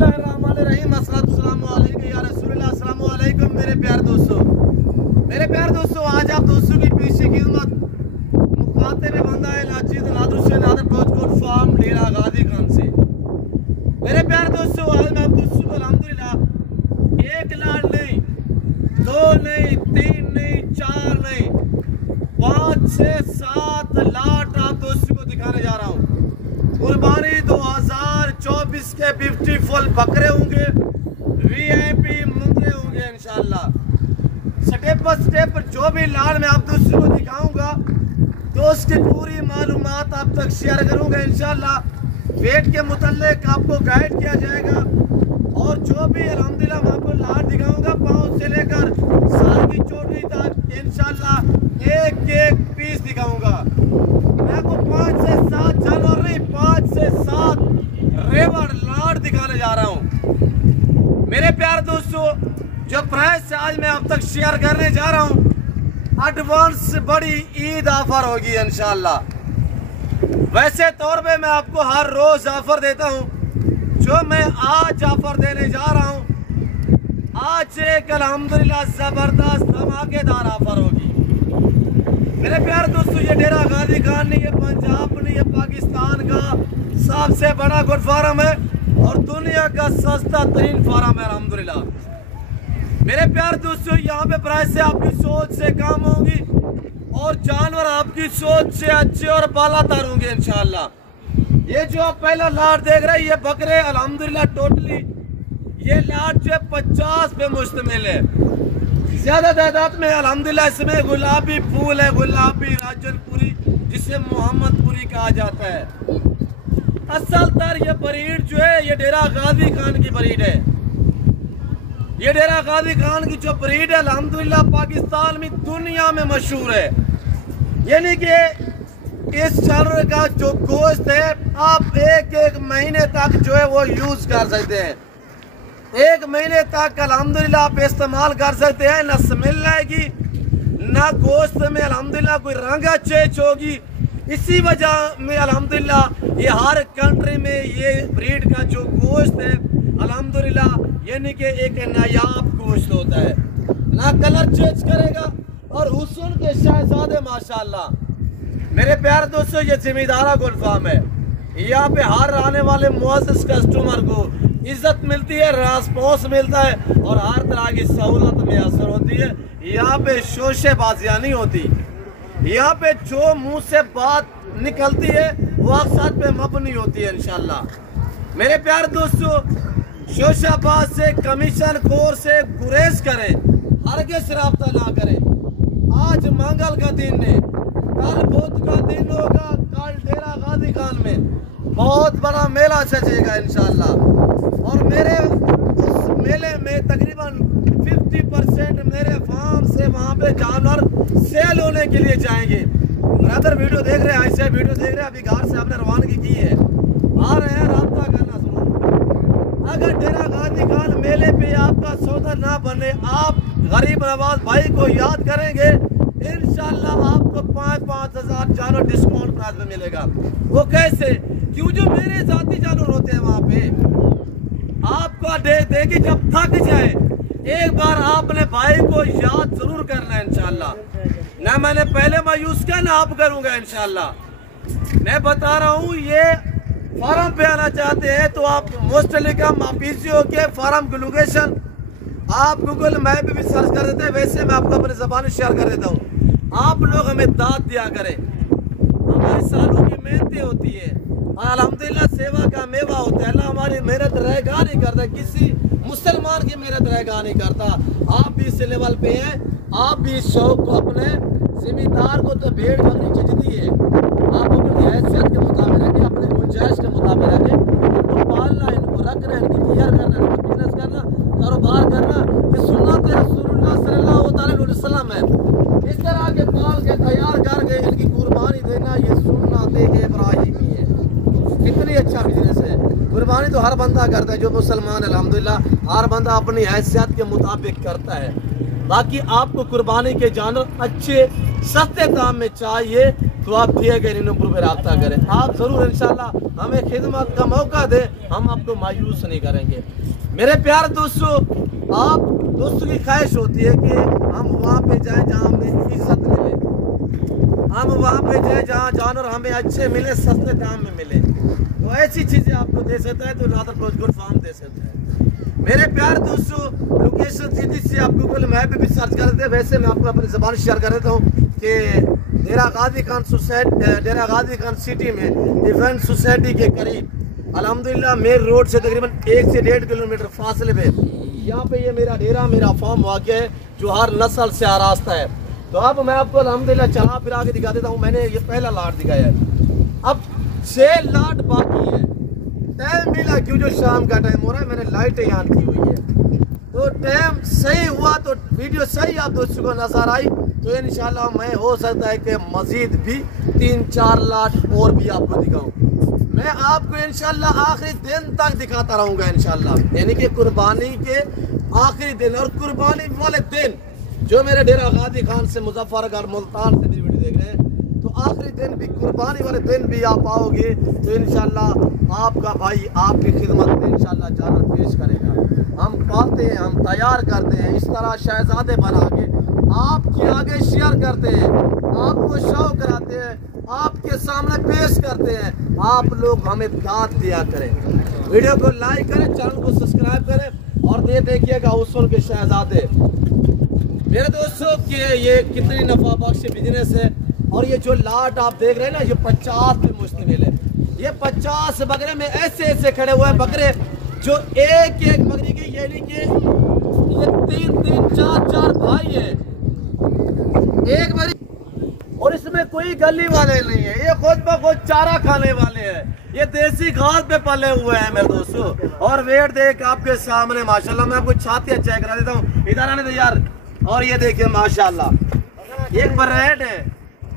बिस्मिल्लाहिर्रहमानिर्रहीम अस्सलाम वालेकुम या रसूलुल्लाह अस्सलाम वालेकुम मेरे प्यारे दोस्तों आज आप दोस्तों की पेशी खिदमत मुखातिब बंदा नाचीद नादर हुसैन नादर कोचकोट फार्म डेरा गाजी खान से। मेरे प्यारे दोस्तों आज मैं आप दोस्तों को अल्हम्दुलिल्लाह 1 लाख नहीं, 2 नहीं, 3 नहीं, 4 नहीं, 5 से 7 लाख आप दोस्तों को दिखाने जा रहा हूँ। कुर्बानी 2024 के 50 फुल बकरे होंगे, VIP मुंगरे होंगे इंशाल्लाह। स्टेप बाय स्टेप जो भी लाल मैं आप दोस्तों को दिखाऊंगा तो उसकी पूरी मालूमात आप तक शेयर करूंगा इंशाल्लाह। वेट के मुतालिक आपको गाइड किया जाएगा और जो भी अल्हम्दुलिल्लाह मैं आपको लाल दिखाऊंगा पाँव से लेकर साल की चोटी तक इंशाल्लाह एक पीस दिखाऊंगा। मैं आपको 5 से 7 जानवर नहीं 5 से 7 रेवड़ लाड़ दिखाने जा रहा हूँ। मेरे प्यारे दोस्तों जो प्राइस आज मैं आप तक शेयर करने जा रहा हूँ एडवांस बड़ी ईद ऑफर होगी इंशाल्लाह। वैसे तौर पे मैं आपको हर रोज ऑफर देता हूँ, जो मैं आज ऑफर देने जा रहा हूँ आज एक अल्हम्दुलिल्लाह जबरदस्त धमाकेदार ऑफर होगी। मेरे प्यारे दोस्तों ये डेरा गाजी खान नहीं, ये पंजाब नहीं, ये पाकिस्तान का सबसे बड़ा गुड फार्म है और दुनिया का सस्ता तरीन फार्म है अल्हम्दुलिल्लाह। मेरे प्यारे दोस्तों यहाँ पे प्राइस से आपकी सोच से कम होगी और जानवर आपकी सोच से अच्छे और बालातर होंगे इंशाल्लाह। ये जो आप पहला लाट देख रहे हैं ये बकरे अल्हम्दुलिल्लाह टोटली ये लाट जो 50 पे मुश्तमिल है। ज्यादा तादाद में अल्हम्दुलिल्लाह इसमें गुलाबी फूल है, गुलाबी राजनपुरी जिसे मोहम्मदपुरी कहा जाता है। असल तर ये ब्रीड जो है ये डेरा गाजी खान की ब्रीड है। ये डेरा गाजी खान की जो ब्रीड है अल्हम्दुलिल्लाह पाकिस्तान में दुनिया में मशहूर है। यानी कि इस जानवर का जो गोश्त है आप एक महीने तक जो है वो यूज कर सकते हैं। 1 महीने तक अल्हम्दुलिल्लाह आप इस्तेमाल कर सकते हैं। ना स्मेल आएगी ना गोश्त में अल्हम्दुलिल्लाह कोई रंगा चेंज होगी। इसी वजह में अल्हम्दुलिल्लाह ये हर कंट्री में ये ब्रीड का जो गोश्त है अल्हम्दुलिल्लाह यानी कि एक नायाब गोश्त होता है, ना कलर चेंज करेगा और हुस्न के शहजादे माशाल्लाह। मेरे प्यारे दोस्तों ये जिम्मेदारा गोल्ड फार्म है। यहाँ पे हर आने वाले मुअज़्ज़ज़ कस्टमर को इज्जत मिलती है, रेस्पॉन्स मिलता है और हर तरह की सहूलत मैसर होती है। यहाँ पे शोशेबाजियाँ नहीं होती। यहाँ पे जो मुंह से बात निकलती है वो अक्सर पे मबनी होती है इंशाल्लाह। मेरे प्यारे दोस्तों शोशाबाज से कमीशन खोर से गुरेज करें, हरगिज़ रब्ता ना करें। आज मंगल का दिन है, कल बुध का दिन होगा, कल डेरा गाजी खान में बहुत बड़ा मेला सजेगा इंशाल्लाह और मेरे उस मेले में तकरीबन 50% मेरे फार्म से वहाँ पे जानवर सेल होने के लिए जाएंगे। ब्रदर वीडियो देख रहे हैं, ऐसे वीडियो देख रहे हैं, अभी घर से आपने रवानगी की है, आ रहे हैं, रब्ता करना जरूर। अगर डेरा गाजी खान मेले पे आपका सौदा ना बने आप गरीब नवाज भाई को याद करेंगे इंशाल्लाह आपको 5,000 जानवर डिस्काउंट प्राइस में मिलेगा। वो कैसे? क्यों जो मेरे जाती जानवर होते हैं वहाँ पे आपको देखिए जब थक जाए एक बार आपने भाई को याद जरूर करना है इंशाल्लाह। ना मैंने पहले मायूस किया ना आप करूंगा इंशाल्लाह। मैं बता रहा हूँ ये फार्म पे आना चाहते हैं तो आप मुस्तलिकम पीसीओ के फार्म की लोकेशन आप गूगल मैप पे भी सर्च कर देते हैं। वैसे मैं आपको अपनी ज़बान शेयर कर देता हूँ। आप लोग हमें दाद दिया करें, हमारी सालों की मेहनतें होती है और अल्हम्दुलिल्लाह सेवा का मेवा होता है। अल्लाह हमारी मेहनत रहेगा नहीं करता, किसी मुसलमान की मेहनत रहेगा नहीं करता। आप भी इस लेवल पे हैं, आप भी इस शौक को अपने जिम्मेदार को तो भेड़ बकरी चीज़ है आप अपनी हैसियत के मुताबिक रखें, अपने गुंजाइश के मुताबिक रखें। इनको पालना, इनको रखना, इनकी केयर करना, इनको बिजनेस करना, कारोबार करना ये सुन्नत रसूलुल्लाह सल्लल्लाहु अलैहि वसल्लम है। इस तरह के पाल के तैयार करके इनकी कुर्बानी देना ये सुन्नत इब्राहिमी है। कितनी अच्छा बिजनेस है। कुर्बानी तो हर बंदा करता है जो मुसलमान अल्हम्दुलिल्लाह, हर बंदा अपनी हैसियत के मुताबिक करता है। बाकी आपको कुर्बानी के जानवर अच्छे सस्ते दाम में चाहिए तो आप दिए गए नंबर पर रब्ता करें। आप ज़रूर इंशाल्लाह हमें खिदमत का मौका दें, हम आपको मायूस नहीं करेंगे। मेरे प्यारे दोस्तों, आप दोस्तों की ख्वाहिश होती है कि हम वहाँ पे जाएं जहाँ हमें इज्जत मिले, हम वहाँ पे जाएं जहाँ जानवर हमें अच्छे मिले, सस्ते दाम में मिले। तो ऐसी चीज़ें आपको दे सकता है तो नादर गोट फार्म दे सकता है। मेरे प्यारे दोस्तों, लोकेशन सीधी से आप गूगल मैप पे भी सर्च कर देते हैं। वैसे मैं आपको अपनी ज़बान शेयर कर देता हूँ कि डेरा गाजी खान सिटी में डिफेंस सोसाइटी के करीब अल्हम्दुलिल्लाह मेन रोड से तकरीबन 1 से 1.5 किलोमीटर फासले पे यहाँ पे ये मेरा डेरा, मेरा फार्म वाक़ है जो हर नस्ल से आरास्ता है। तो अब मैं आपको अल्हम्दुलिल्लाह चला फिरा के दिखा देता हूँ। मैंने ये पहला लाट दिखाया है, अब 6 लाट बाकी है। टाइम मिला क्यों, जो शाम का टाइम हो रहा है, मैंने लाइटें यहाँ की हुई है तो टाइम सही हुआ तो वीडियो सही आप दोस्तों को नजर आई तो इंशाल्लाह मैं हो सकता है कि मजीद भी 3-4 लाट और भी आपको दिखाऊं। मैं आपको इंशाल्लाह आखिरी दिन तक दिखाता रहूंगा इंशाल्लाह, यानी कि कुर्बानी के आखिरी दिन और कुर्बानी वाले दिन जो मेरे डेरा गाजी खान से मुजफ्फरगढ़ मुल्तान से मेरी वीडियो देख रहे हैं तो आखिरी दिन भी कुर्बानी वाले दिन भी आप आओगे तो इंशाल्लाह आपका भाई आपकी खिदमत में इंशाल्लाह जानवर पेश करेगा। हम पालते हैं, हम तैयार करते हैं, इस तरह शहजादे बना के आपके आगे शेयर करते हैं, आपको शो कराते हैं, आपके सामने पेश करते हैं। आप लोग हमें दाद दिया करें, वीडियो को लाइक करें, चैनल को सब्सक्राइब करें और देखिएगा उसूल के शहजादे। मेरे दोस्तों कि ये कितनी नफा बख्श बिजनेस है और ये जो लाट आप देख रहे हैं ना ये 50 पे मुश्तमिल है। ये 50 बकरे में ऐसे ऐसे खड़े हुए हैं बकरे जो एक एक बकरी के यानी कि ये 3-3, 4-4 भाई है एक बकरी, और इसमें कोई गली वाले नहीं है, ये खुद ब खुद चारा खाने वाले हैं, ये देसी घास पे पले हुए हैं मेरे दोस्तों। और वेट देख आपके सामने माशाल्लाह, मैं आपको छाती चेक करा देता हूँ, इधर आने दो यार। और ये देखिए माशाल्लाह एक ब्रेड है,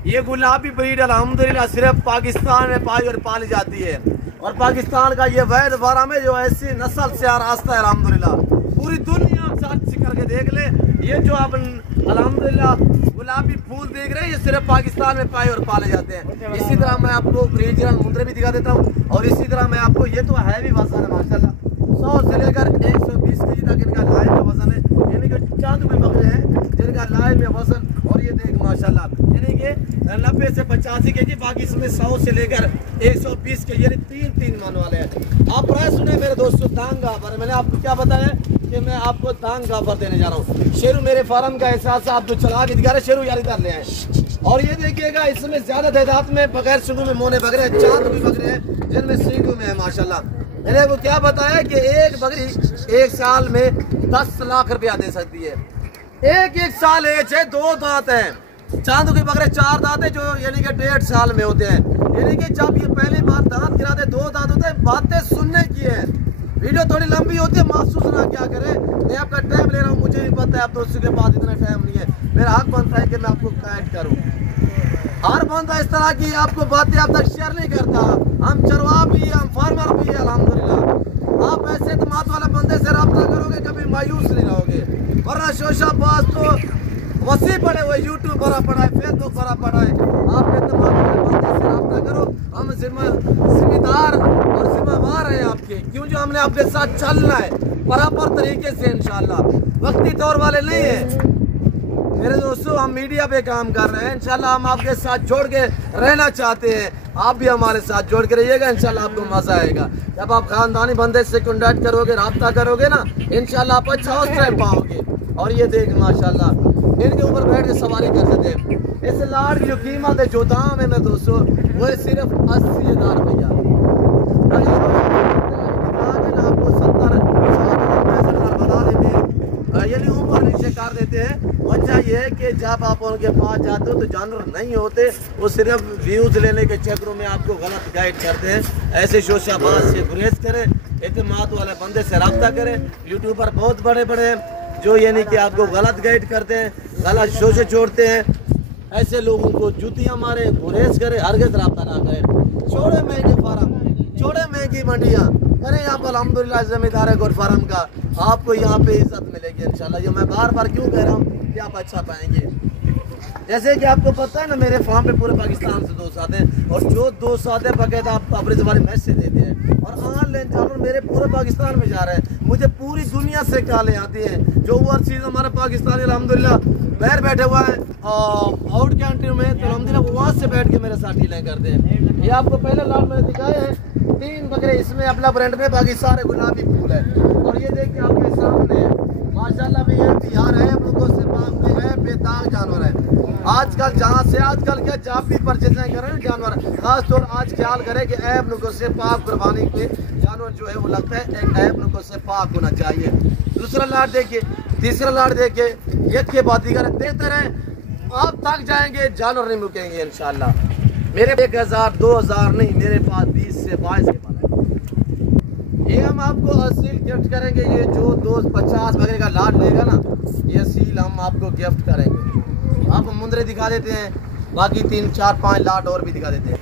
ये गुलाबी ब्रीड अल्हम्दुलिल्लाह सिर्फ पाकिस्तान में पाई और पाली जाती है और पाकिस्तान का ये वैद फार्म है जो ऐसी नस्ल से आरास्ता है अल्हम्दुलिल्लाह। पूरी दुनिया आप साथ करके देख ले, ये जो आप अल्हम्दुलिल्लाह गुलाबी फूल देख रहे हैं ये सिर्फ पाकिस्तान में पाए और पाले जाते हैं। इसी तरह मैं आपको रीजनल मुंदरे भी दिखा देता हूँ और इसी तरह मैं आपको, ये तो हैवी वजन है माशाल्लाह, 100 से लेकर 120 केजी तक इनका लाइव में वजन है, यानी कि चांद में बकरे हैं जिनका लाइव में वजन। और ये देख माशाल्लाह यानी कि 90 से 85 केजी, बाकी इसमें 100 से लेकर 120 के यानी 3-3 मन वाले हैं। आप प्राय सुने मेरे दोस्तों दांगा पर, मैंने आपको क्या बताया कि मैं आपको दांगा पर देने जा रहा हूँ। शेरू मेरे फार्म का एहसास आप जो चला के दिखा रहे, शेरू यार इधर ले आए। और ये देखिएगा इसमें ज्यादा तादाद में बगैर सींगों में मोने बकरे, चांद भी बकरे हैं जिनमें सींगों में है माशाल्लाह। मैंने आपको क्या बताया कि एक बकरी 1 साल में 10 लाख रुपया दे सकती है। एक साल एज है, 2 दांत हैं, चांदू के बकरे 4 दांत है जो यानी कि 1.5 साल में होते हैं। यानी कि जब ये पहली बार दांत गिराते 2 दांत होते हैं, बातें सुनने की है। वीडियो थोड़ी लंबी होती है, महसूस ना क्या करें, मैं आपका टाइम ले रहा हूँ, मुझे भी पता है आप दोस्तों के पास इतना टाइम नहीं है, मेरा हक बनता है कि मैं आपको गाइड करूँ। हर बंदा इस तरह की आपको बातें आप तक शेयर नहीं करता। हम चरवा भी है, हम फार्मर भी है अल्हम्दुलिल्लाह। आप ऐसे एतमाद वाले बंदे से रब्ता करोगे कभी मायूस नहीं रहोगे, वरना शोशाबाज तो वसी पड़े हुए, यूट्यूब भरा पड़ा है, फेसबुक भरा पड़ा है। आप एतमाद वाले बंदे से रब्ता करो, हम जिम्मेदार और जिम्मेवार हैं आपके, क्यों जो हमने आपके साथ चलना है बराबर तरीके से इंशाल्लाह, वक्ती तौर वाले नहीं है मेरे दोस्तों। हम मीडिया पे काम कर रहे हैं, इंशाल्लाह हम आपके साथ जोड़ के रहना चाहते हैं, आप भी हमारे साथ जोड़ के रहिएगा, इंशाल्लाह आपको मजा आएगा। जब आप खानदानी बंदे से कॉन्टैक्ट करोगे, रब्ता करोगे ना, इंशाल्लाह आप अच्छा उस टाइम पाओगे। और ये देख माशाल्लाह इनके ऊपर बैठ के सवारी कर सकते हैं। इस लाट की जो कीमत है, जो दाम है मेरे दोस्तों, वो है सिर्फ 80,000 रुपया। आपको 70-65,000 बता देते हैं, यानी ऊपर नीचे कर देते हैं। वजह यह है कि जब आप उनके पास जाते हो तो जानवर नहीं होते, वो सिर्फ व्यूज लेने के चक्करों में आपको गलत गाइड करते हैं। ऐसे शोशाबाज से गुरेज करें, एतमाद वाले बंदे से रब्ता करें। यूट्यूबर बहुत बड़े बड़े जो यानी कि आपको गलत गाइड करते हैं, गलत शोशे छोड़ते हैं, ऐसे लोगों को जूतियाँ मारे, गुरेज करें, हरगिज़ रब्ता ना करें। छोड़े महंगे फार्म, छोड़े महंगी मंडियाँ, अरे यहाँ पर अल्हम्दुलिल्लाह ज़मींदार है गोट फार्म का, आपको यहाँ पे इज्जत मिलेगी इंशाल्लाह। ये मैं बार बार क्यों कह रहा हूँ कि आप अच्छा पाएंगे। जैसे कि आपको पता है ना, मेरे फार्म पे पूरे पाकिस्तान से दोस्त आते हैं, और जो दोस्त आते हैं बाकायदा आप अपने ज़बानी मैसेज देते हैं, और ऑनलाइन जानवर मेरे पूरे पाकिस्तान में जा रहे हैं। मुझे पूरी दुनिया से कॉलें आती हैं। जो ओवरसीज हमारा पाकिस्तानी अल्हम्दुलिल्लाह बाहर बैठे हुआ है आउट कंट्री में, तो अल्हम्दुलिल्लाह वो वहाँ से बैठ के मेरे साथ डीलिंग करते हैं। ये आपको पहले लाट मैंने दिखाए हैं 3 बकरे, इसमें अपना ब्रांड में, बाकी सारे गुलाबी फूल है। और ये देखिए आपके सामने माशाल्लाह भैया तैयार है, हम लोगों से बाप में है, बेदाग जानवर है। आजकल आजकल क्या जब भी परचेजिंग कर रहे हैं जानवर, खास तौर आज ख्याल करें कि ऐब लोगों से पाक कुर्बानी के जानवर जो है वो लगता है एक ऐब लोगों से पाक होना चाहिए। दूसरा लाट देखिए, तीसरा लाट देखिए, एक के बाद दीगर देखते रहे, आप थक जाएंगे, जानवर नहीं रुकेंगे इंशाल्लाह। मेरे 1000 2000 नहीं, मेरे पास 20 से 22 के बाद ये हम आपको असील गिफ्ट करेंगे। ये जो दोस्त 50 बकरे का लाट लेगा ना, ये असील हम आपको गिफ्ट करेंगे। आप मुंदरे दिखा देते हैं, बाकी 3 4 5 लाट और भी दिखा देते हैं।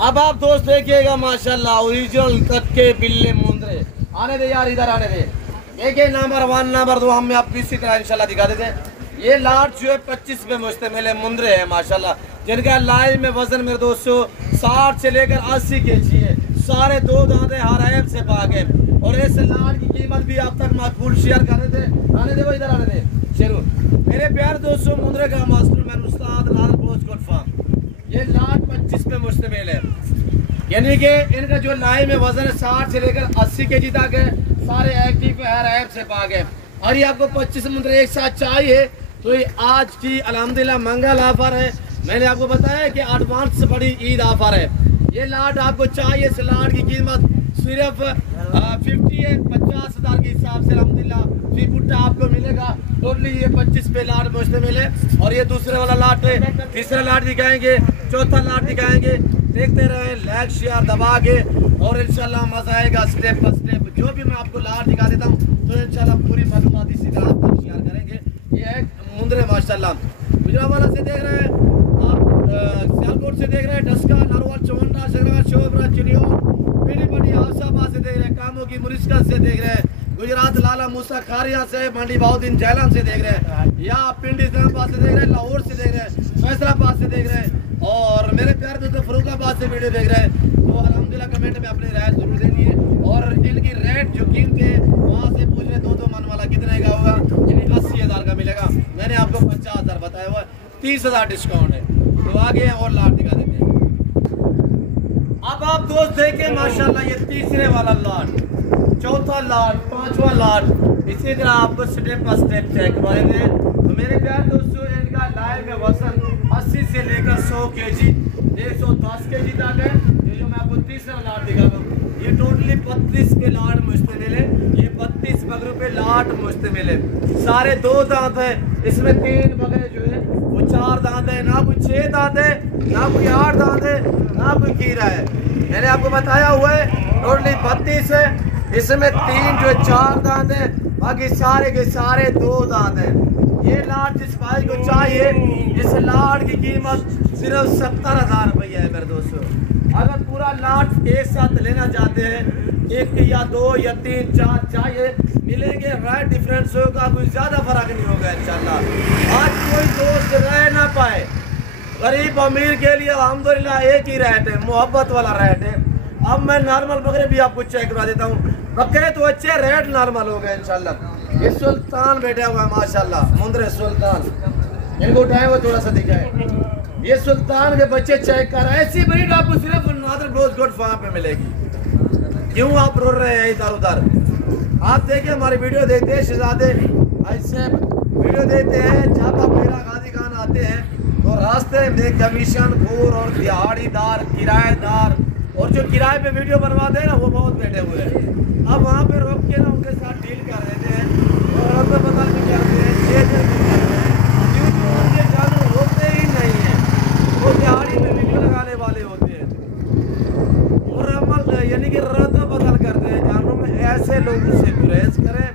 अब आप दोस्त देखिएगा माशाल्लाह ओरिजिनल तक के बिल्ले मुंदरे। आने दे यार, इधर आने दे। देखिए नंबर 1 नंबर 2 हम आपको इसी तरह इंशाल्लाह दिखा देते हैं। ये लाट जो है 25 पे मुश्तमिल है, मुंदरे है माशाल्लाह, जिनका लाइव में वजन मेरे दोस्तों 60 से लेकर 80 kg है। सारे 2 दांते हर ऐब से पाक है, और इस लाट की कीमत भी आप तक मकबूल शेयर कर देते। आने दे वो, इधर आने दे शेरू। मेरे प्यारे दोस्तों, मुंदरे का मास्टर मैन उस्ताद नादर ब्लोच फार्म, ये लाट 25 पे मुश्तमिल है, यानी कि इनका जो लाइव में वजन है 60 से लेकर 80 kg तक है। सारे एक्टिव हर ऐब से पाक है, और ये आपको 25 मुंदरे एक साथ चाहिए तो ये आज की अल्हम्दुलिल्लाह मंगल ऑफर है। मैंने आपको बताया कि एडवांस से बड़ी ईद ऑफर है। ये लाट आपको चाहिए, इस लाट की कीमत सिर्फ 50 है, 50,000 के हिसाब से अल्हम्दुलिल्लाह फी बुट्टा आपको मिलेगा। टोटली ये 25 पे लाट मुश्तमिल है। और ये दूसरे वाला लाट है, तीसरा लाट दिखाएंगे, चौथा लाट दिखाएंगे। देखते रहे, लाइक शेयर दबा के, और इंशाल्लाह मजा आएगा स्टेप बाय स्टेप। जो भी मैं आपको लाट दिखा देता हूँ तो इंशाल्लाह पूरी मालूमात इसी तरह आप तक शेयर करेंगे। ये है मुंदरे माशाल्लाह, गुजरावाला से देख रहे हैं आप, सियालकोट से देख रहे हैं, डस्का, नारवाल, चौंडा, शगरा, शोभरा, चिड़ियो, पीढ़ी आसाबाद से देख रहे हैं, कामों की मुरिस्का से देख रहे हैं, गुजरात लाला मूसा खारिया से, मंडी बाउद्दीन जैलान से देख रहे हैं, या पिंडी इस्लामाबाद से देख रहे हैं, लाहौर से देख रहे हैं, फैसलाबाद से देख रहे हैं, और मेरे प्यारे दोस्तों फरुखाबाद से वीडियो देख रहे हैं। तो अल्हम्दुलिल्लाह कमेंट में अपनी राय जरूर देनी है, और इनकी रेट जो कीमत है वहाँ से पूछ रहे 2 मन वाला कितने का होगा, यानी 80,000 का मिलेगा। मैंने आपको 50,000 बताया हुआ, 30,000 डिस्काउंट है। तो आगे और लाट दिखा देते हैं। अब आप दोस्त देखें माशाल्लाह, ये तीसरे वाला लाट, चौथा लाट, 5वां लाट, इसी तरह आपको स्टेप बाय स्टेप चेक करवाएंगे। तो मेरे प्यारे दोस्तों, इनका लाइव में वजन 80 से लेकर 100 kg, 110 kg तक है। ये जो मैं आपको तीसरा लाट दिखा रहा हूँ, ये टोटली 32 पे लाट मुश्तमिल है। ये 32 बकरों पे लाट मुश्तमिल है। सारे 2 दांत है, इसमें 3 बकरे जो है वो 4 दांत है, ना कोई 6 दांत है, ना कोई 8 दांत है, ना कोई खीरा है। मैंने आपको बताया हुआ है टोटली 32 है, इसमें 3 जो 4 दांत है, बाकी सारे के सारे 2 दांत है। ये लाट जिस भाई को चाहिए, इस लाट की कीमत सिर्फ 70,000 रुपया है मेरे दोस्तों। अगर पूरा लाट एक साथ लेना चाहते हैं, 1 या 2 या 3 4 चाहिए, मिलेंगे। रेट डिफरेंस होगा, कोई ज़्यादा फर्क नहीं होगा इंशाल्लाह। आज कोई दोस्त रह ना पाए, गरीब अमीर के लिए अल्हम्दुलिल्लाह एक ही रेट है, मोहब्बत वाला रेट है। अब मैं नॉर्मल बकरे भी आपको चेक करवा देता हूँ। बकरे तो अच्छे, रेट नॉर्मल हो गए इंशाल्लाह। ये सुल्तान बैठा हुआ है माशाल्लाह, मुंदरे सुल्तान, इनको उठाए वो थोड़ा सा दिखाए। ये सुल्तान के बच्चे चेक कर, ऐसी ब्रीड आपको सिर्फ नादर ब्लोच फार्म पे मिलेगी। क्यों आप रो रहे हैं इधर उधर? आप देखिए हमारी वीडियो देखते हैं, शहजादे ऐसे वीडियो देते हैं। जब आप मेरा गाजी खान आते हैं तो रास्ते में कमीशन खोर और दिहाड़ीदार, किराएदार, और जो किराए पे वीडियो बनवाते हैं ना, वो बहुत बैठे हुए हैं। अब वहाँ पे रोक के ना उनके साथ डील कर देते हैं, और अदला बदल भी करते हैं, चेंज भी करते हैं, क्योंकि उनके जानवर होते ही नहीं है, वो दिहाड़ी में वीडियो लगाने वाले होते हैं, और अमल यानी कि रद्द बदल करते हैं जानवरों में। ऐसे लोगों से गुरेज करें।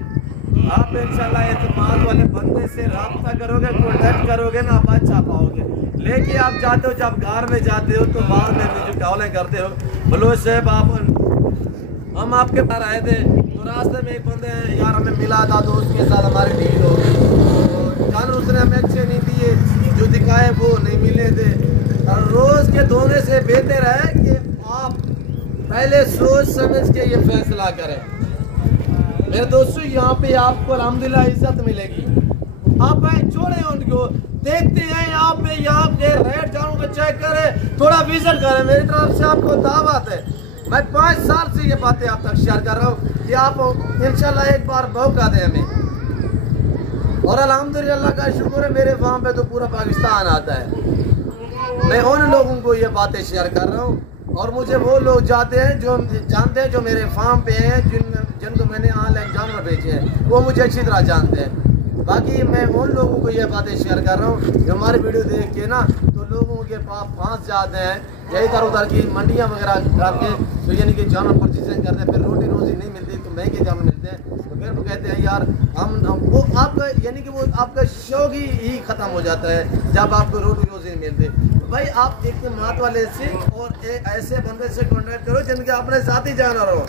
आप इंशाल्लाह एतमाद वाले बंदे से रब्ता करोगे, कॉन्टेक्ट करोगे ना, आप अच्छा पाओगे। लेकिन आप जाते हो, जब घर में जाते हो तो बाद में जो कॉलें करते हो, बोलो साहब आप, हम आपके पास आए थे तो रास्ते में एक बंदे यार हमें मिला था, दोस्त के साथ हमारी डील हो गई, तो जानवर उसने हमें अच्छे नहीं दिए, कि जो दिखाए वो नहीं मिले थे। रोज़ के धोने से बेहतर है कि आप पहले सोच समझ के ये फैसला करें। मेरे दोस्तों, यहाँ पे आपको अल्हम्दुलिल्लाह इज्जत मिलेगी। आप छोड़े उनको, देखते हैं यहाँ पे रेट जानों को चेक करें, थोड़ा विजिट करें। मेरी तरफ से आपको दावत है। मैं 5 साल से ये बातें आप तक शेयर कर रहा हूँ कि आप इंशाल्लाह एक बार मौका दें हमें। और अल्हम्दुलिल्लाह का शुक्र है, मेरे फार्म पे तो पूरा पाकिस्तान आता है। मैं उन लोगों को ये बातें शेयर कर रहा हूँ, और मुझे वो लोग जानते हैं जो मेरे फार्म पे हैं, जिनको मैंने ऑनलाइन जानवर बेचे हैं, वो मुझे अच्छी तरह जानते हैं। बाकी मैं उन लोगों को ये बातें शेयर कर रहा हूँ जो हमारी वीडियो देख के ना, तो लोगों के पास फंस जाते हैं या इधर उधर की मंडियाँ वगैरह करके, तो यानी कि जानवर परचेजिंग करते हैं, फिर रोटी रोजी नहीं मिलती तो महंगे जानवर मिलते हैं, तो फिर वो कहते हैं यार हम वो आपका यानी कि वो आपका शौक ही ख़त्म हो जाता है जब आपको रोटी रोजी नहीं मिलती। भाई आप एक मात वाले से और एक ऐसे बंदे से कॉन्टेक्ट करो जिनके अपने साथी जानवर हो,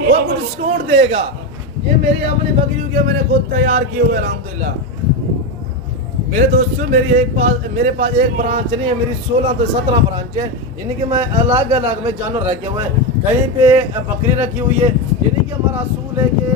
वो कुछ डिस्काउंट देगा। ये मेरी अपनी बकरियों के मैंने खुद तैयार किए हुए अल्हम्दुलिल्लाह। मेरे दोस्तों, मेरे पास एक ब्रांच नहीं है, मेरी 16 से 17 ब्रांच है। यानी कि मैं अलग अलग में जानवर रखे हुए हैं। कहीं पे बकरी रखी हुई है, यानी कि हमारा असूल है कि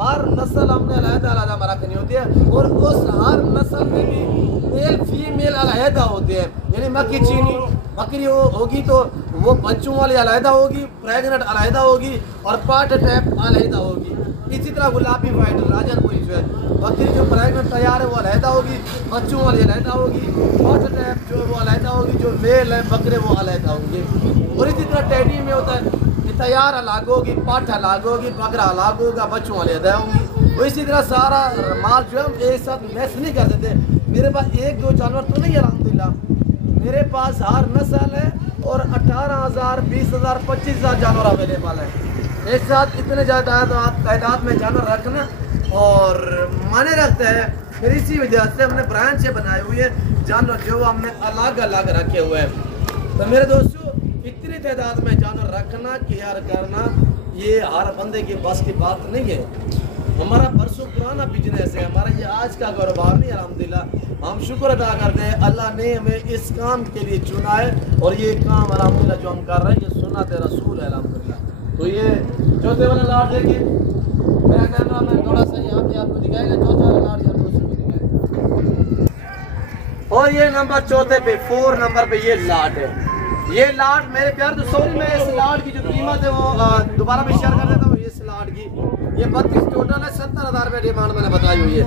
हर नस्ल हमने अलग-अलग रखनी होती है, और उस हर नस्ल में भी मेल फीमेल अलग होते हैं। यानी मक्की चीनी बकरी होगी तो वो बच्चों वाली अलग होगी, प्रेगनेंट अलग होगी, और पार्ट टैप अलग होगी। इसी तरह गुलाबी वाइट राजनपुरी जो है बकरी जो प्रेगनेंट तैयार है वो अलग होगी, बच्चों वाली अलग होगी, पार्ट टैप जो वो अलग होगी, जो मेल है बकरे वो अलग होंगे। और इसी तरह टेडी में होता है कि तैयार अलग होगी, पाठ अलग होगी, बकरा अलग होगा, बच्चों वाली अलग होंगी। तो इसी तरह सारा माल जो है हम एक साथ मैच नहीं कर देते। मेरे पास 1-2 जानवर तो नहीं है अल्हम्दुलिल्लाह, मेरे पास हर नस्ल है, और 18,000, 20,000, 25,000 जानवर अवेलेबल है। एक साथ इतने ज़्यादा तादाद में जानवर रखना और माने रखता है। फिर इसी वजह से हमने ब्रांच से बनाए हुए हैं जानवर जो हमने अलग अलग रखे हुए हैं। तो मेरे दोस्तों, इतनी तादाद में जानवर रखना, केयर करना, ये हर बंदे के बस की बात नहीं है। हमारा बरसों पुराना बिजनेस है, हमारा ये आज का कारोबार नहीं है। अल्हम्दुलिल्लाह हम शुक्र अदा करते हैं, अल्लाह ने हमें इस काम के लिए चुना है, और ये काम अल्हम्दुलिल्लाह जो हम कर रहे हैं ये सुन्नत रसूल है अल्हम्दुलिल्लाह। तो ये चौथे वाला लाट देखिए, मेरा कैमरा मैन थोड़ा सा यहाँ पे आपको दिखाएगा। चौथा वाला लाट यहाँ दोस्तों को दिखाएगा, और ये नंबर चौथे पे 4 नंबर पे ये लाट है। ये लाट मेरे प्यार दोस्तों, मैं इस लाट की जो कीमत है वो दोबारा भी शेयर कर देता हूँ। इस लाट की ये 32 टोटल है, 70,000 रुपये डिमांड मैंने बताई हुई है।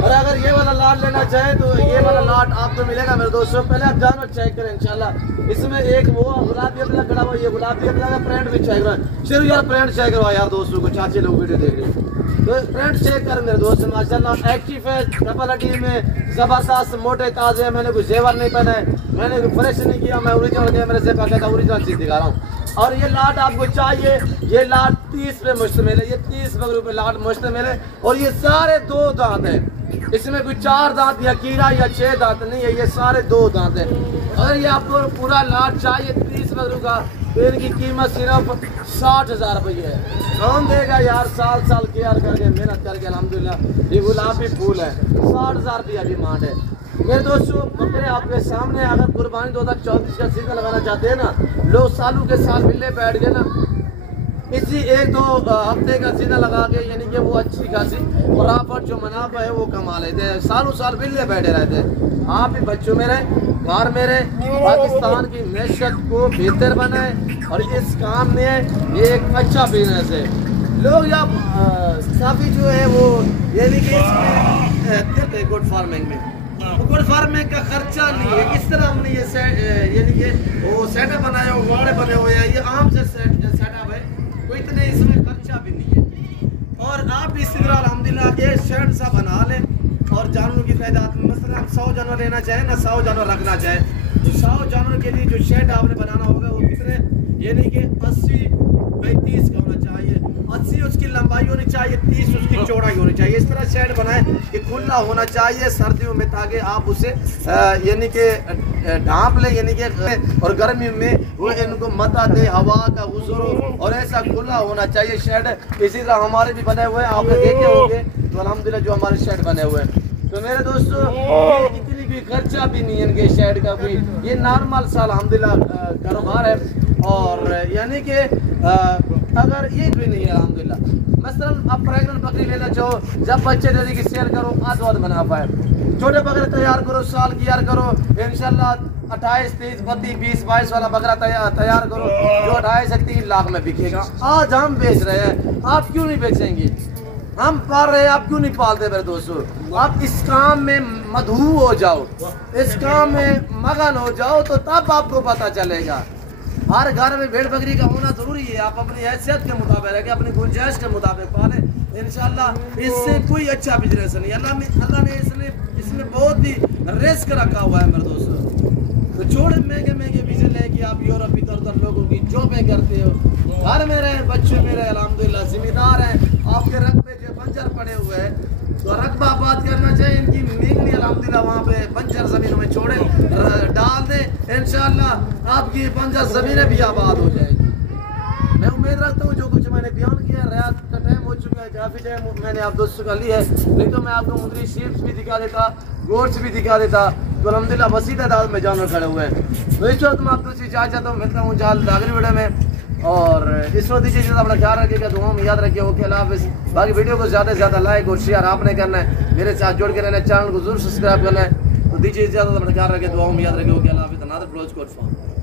और अगर ये वाला लाट लेना चाहे तो ये वाला लाट आपको मिलेगा मेरे दोस्तों। पहले आप जानवर चेक करें इंशाल्लाह। इसमें एक वो गुलाबी अपना खड़ा हुआ, ये गुलाबी अपना का प्रिंट भी चेक करें। सिर्फ यार प्रिंट चेक करवा यार दोस्तों को, चाचे लोग वीडियो देख रहे हैं तो प्रिंट चेक करें मेरे दोस्त। माशाल्लाह एक्टिव है, डबल हड्डी में जबरदस्त मोटे ताजे हैं। मैंने कुछ जेवर नहीं पहना है, मैंने कुछ फ्रेश नहीं किया, मैं ओरिजिनल गया, मेरे से कहता ओरिजिनल चीज दिखा रहा हूँ। और ये लाट आपको चाहिए, ये लाट 30 पे मुश्तमिल है, ये 30 बकरों पे लाट मुश्तमिल है। और ये सारे 2 दांत हैं, इसमें कोई 4 दांत या कीड़ा या 6 दांत नहीं है, ये सारे 2 दांत हैं। अगर ये आपको पूरा लाट चाहिए 30 बकरों का, तो इनकी कीमत सिर्फ 60,000 रुपये है। कौन देगा यार, साल केयर करके मेहनत करके अल्हम्दुलिल्लाह। ये गुलाबी फूल है, 60,000 रुपया डिमांड है। मेरे दोस्तों, बकरे आपके सामने, अगर कुर्बानी 2024 का सीजन लगाना चाहते हैं ना, लोग सालों के साल मिलने बैठ गए ना, इसी 1-2 हफ्ते का सीजन लगा के, यानी कि वो अच्छी खासी प्रॉफिट जो मुनाफा है वो कमा लेते हैं, सालों साल मिलने बैठे रहते हैं। आप भी बच्चों मेरे घर मेरे पाकिस्तान की मैशत को बेहतर बनाए, और इस काम में ये एक अच्छा बिजनेस है। लोग या काफ़ी जो है वो यानी कि इसमें गुड फार्मिंग में, गुड फार्मिंग का खर्चा नहीं है। किस तरह हमने ये यानी कि वो सेटअप बनाया हो, वाड़े बने हुए हैं, ये आम से सेटअप है, कोई इतने इसमें खर्चा भी नहीं है। और आप इसी तरह अल्हम्दुलिल्लाह एक शेड सा बना लें, और जानवरों की तादाद में मसलन हम 100 जानवर लेना चाहें ना, 100 जानवर रखना चाहें, तो 100 जानवर के लिए जो शेड आपने बनाना होगा वो कितने, यानी कि 80 बाई 30 का होना चाहिए। 80 उसकी लंबाई होनी चाहिए, 30 उसकी चौड़ाई होनी चाहिए। इस तरह शेड बनाए कि खुला होना चाहिए सर्दियों में, ताकि आप उसे यानी कि ढांप लें, यानी कि और गर्मी में वो इनको मता दे, हवा का गुजर हो, और ऐसा खुला होना चाहिए शेड। इसी तरह हमारे भी बने हुए हैं, आपने देखे होंगे तो अल्हम्दुलिल्लाह जो हमारे शेड बने हुए हैं। तो मेरे दोस्तों ये इतनी कोई खर्चा भी नहीं है इनके शेड का भी, ये नॉर्मल सा अल्हम्दुलिल्लाह कारोबार है। और यानी कि अगर ये भी नहीं है अल्हम्दुलिल्लाह, मसलन आप प्रेगनेंट बकरी लेना चाहो, जब बच्चे दे दी सेल करो आध मुनाफा है। छोटे बकरे तैयार करो, साल की तैयार करो, इंशाल्लाह 28, 30, 32, 20, 22 वाला बकरा तैयार करो जो 2.5 से 3 लाख में बिकेगा। आज हम बेच रहे हैं, आप क्यों नहीं बेचेंगे? हम पाल रहे हैं, आप क्यों नहीं पालते मेरे दोस्तों? आप इस काम में मधु हो जाओ, इस काम में मगन हो जाओ, तो तब आपको पता चलेगा। हर घर में भेड़ बकरी का होना जरूरी है। आप अपनी हैसियत के मुताबिक, अपनी गुंजाइश के मुताबिक पालें, इंशाल्लाह इससे कोई अच्छा बिजनेस नहीं। अल्लाह ने इसमें बहुत ही रिस्क रखा हुआ है मेरे दोस्तों। तो छोड़े महंगे बीजे लेके आप यूरोप इधर उधर लोगों की जॉबें करते हो, घर में रहे, बच्चे मेरे अल्हम्दुलिल्लाह जिम्मेदार हैं, आपके रकबे जो बंजर पड़े हुए हैं, तो रकबा आबाद करना चाहिए। इनकी मेंगनी अल्हम्दुलिल्लाह वहाँ पे बंजर ज़मीनों में छोड़े डाल दें, इंशाल्लाह आपकी बंजर ज़मीनें भी आबाद हो जाएगी। मैं उम्मीद रखता हूँ जो कुछ मैंने बयान किया, रियात का टाइम हो चुका है, काफ़ी टाइम मैंने आप दोस्तों का लिया है, नहीं तो मैं आपको मुंदरी शीप्स भी दिखा देता, गोट्स भी दिखा देता। तो अल्हम्दुलिल्लाह वसी तादाद में जानवर खड़े हुए हैं। तो इस वक्त मैं आपको चाह चाहता हूँ, मिलता हूँ जल्द अगली वीडियो में। और इस वक्त दीजिए अपना ख्याल रखिएगा, दुआ में याद रखिए। ओके अल्लाह हाफ़िज़। बाकी वीडियो को ज़्यादा से ज़्यादा लाइक और शेयर आपने करना है, मेरे साथ जुड़ के रहना है, चैनल को जरूर सब्सक्राइब करना है। तो दीजिए इजाज़त, अपना ख्याल रखिए, दुआ में याद रखिए। ओके अल्लाह हाफ़िज़।